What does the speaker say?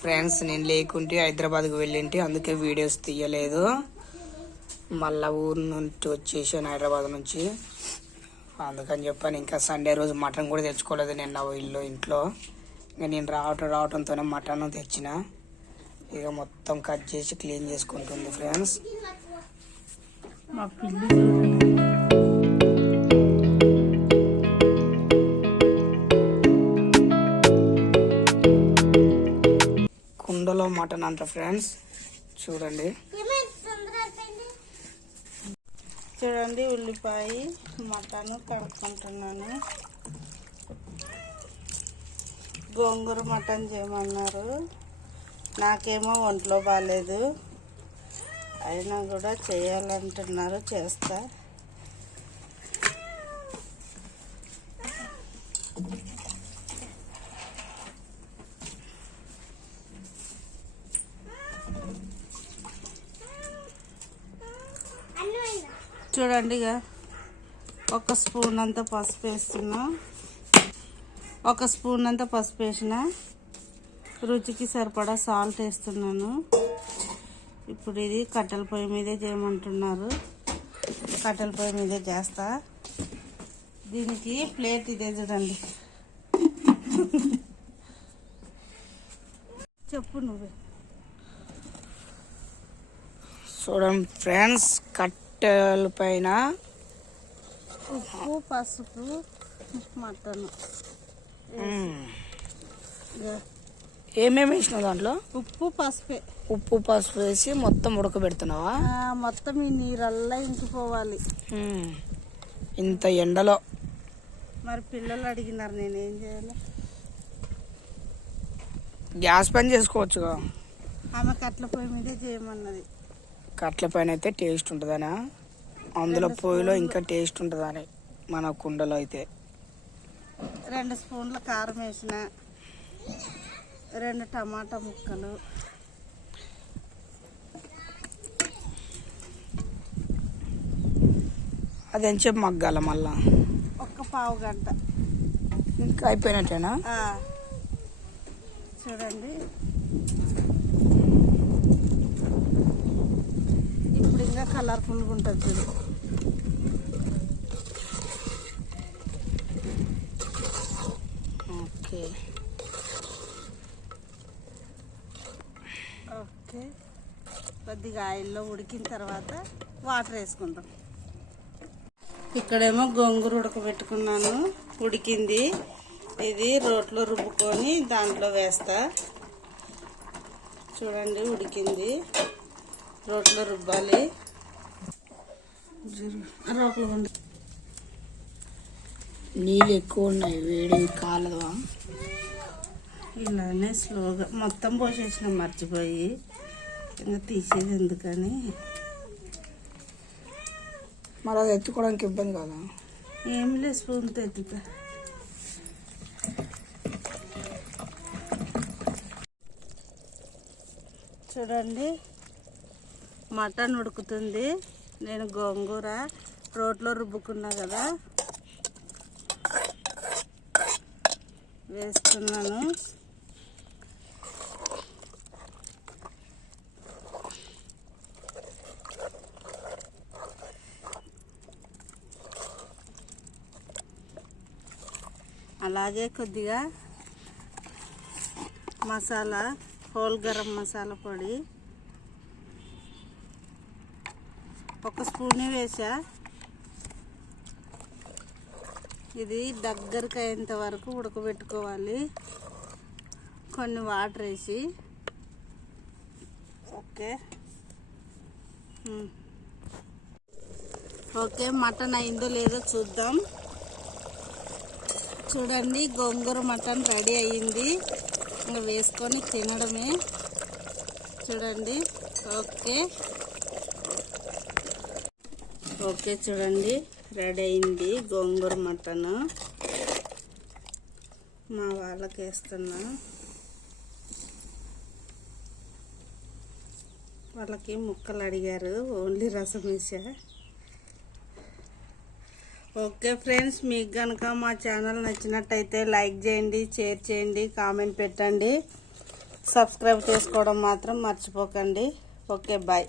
Friends నేను లేకుంటే హైదరాబాద్కి వెళ్ళింటి, అందుకే వీడియోస్ తీయలేదు. మళ్ళీ ఊరు నుంచి వచ్చేసాను హైదరాబాద్ నుంచి, అందుకని చెప్పాను. ఇంకా సండే రోజు మటన్ కూడా తెచ్చుకోలేదు నిన్న ఇంట్లో. ఇంకా నేను రావటంతోనే మటన్ తెచ్చిన. ఇక మొత్తం కట్ చేసి క్లీన్ చేసుకుంటుంది ఫ్రెండ్స్. మా పిల్లి కుండలో మటన్ అంట ఫ్రెండ్స్, చూడండి. ఉల్లిపాయ మటన్ కడుక్కుంటున్నాను. గోంగూర మటన్ చేయమన్నారు. నాకేమో ఒంట్లో బాగాలేదు, అయినా కూడా చేయాలంటున్నారు, చేస్తా. చూడండి, ఇక 1 స్పూన్ అంత పసుపు వేస్తున్నా. 1 స్పూన్ అంత పసుపు వేసిన. రుచికి సరిపడా సాల్ట్ వేస్తున్నాను. ఇప్పుడు ఇది కట్టెల పొయ్యి మీదే చేయమంటున్నారు, కట్టెల పొయ్యి మీదే చేస్తా. దీనికి ప్లేట్ ఇదే చూడండి. చెప్పు నువ్వే. చూడండి ఫ్రెండ్స్, కట్టెల పైన ఉప్పు, పసుపు, మటన్ ఏమేమి వేసినావు దాంట్లో? ఉప్పు పసుపు వేసి మొత్తం ఉడకబెడుతున్నావా? మొత్తం ఈ నీరల్లా ఇంకిపోవాలి ఇంత ఎండలో. మరి పిల్లలు అడిగినారు, నేనేం చేయాలి? గ్యాస్ పైన చేసుకోవచ్చుగా. ఆమె కట్ల పొయ్యి మీదే చేయమన్నది. కట్ల పైన అయితే టేస్ట్ ఉంటుందనా? అందులో పొయ్యిలో ఇంకా టేస్ట్ ఉంటుందని. మన కుండలో అయితే 2 స్పూన్ల కారం వేసిన, 2 టమాటా ముక్కలు, అది ఎంతసేపు మగ్గాల మళ్ళా? 1 పావు గంట. ఇంకా అయిపోయినట్టేనా? చూడండి, ఇప్పుడు ఇంకా కలర్ఫుల్గా ఉంటుంది చూడు. ఓకే కొద్దిగా ఆయిల్లో ఉడికిన తర్వాత వాటర్ వేసుకుందాం. ఇక్కడేమో గోంగూర ఉడకబెట్టుకున్నాను, ఉడికింది. ఇది రోట్లో రుబ్బుకొని దాంట్లో వేస్తా. చూడండి, ఉడికింది. రోట్లో రుబ్బాలి. నీళ్ళు ఎక్కువ ఉన్నాయి, వేడి కాలదా? ఇలానే స్లోగా మొత్తం పోసేసిన, మర్చిపోయి. ఇంకా తీసేది ఎందుకని. మరి అది ఎత్తుకోవడానికి ఇబ్బంది కదా? ఏమి లేదు, స్పూన్తో ఎత్తుతా. చూడండి, మటన్ ఉడుకుతుంది. నేను గోంగూర రోట్లో రుబ్బుకున్నా కదా, వేస్తున్నాను. అలాగే కొద్దిగా మసాలా, హోల్ గరం మసాలా పొడి 1 స్పూన్ వేసా. ఇది దగ్గరికి అయ్యేంత వరకు ఉడకబెట్టుకోవాలి, కొన్ని వాటర్ వేసి. ఓకే, మటన్ అయిందో లేదో చూద్దాం. చూడండి, గోంగూర మటన్ రెడీ అయ్యింది. ఇంకా వేసుకొని తినడమే. చూడండి. ఓకే చూడండి, రెడీ అయింది గోంగూర మటన్. మా వాళ్ళకి వేస్తున్నా. వాళ్ళకి ముక్కలు అడిగారు, ఓన్లీ రసం వేసా. ఓకే ఫ్రెండ్స్, మీకు కనుక మా ఛానల్ నచ్చినట్టయితే లైక్ చేయండి, షేర్ చేయండి, కామెంట్ పెట్టండి. సబ్స్క్రైబ్ చేసుకోవడం మాత్రం మర్చిపోకండి. Okay, bye.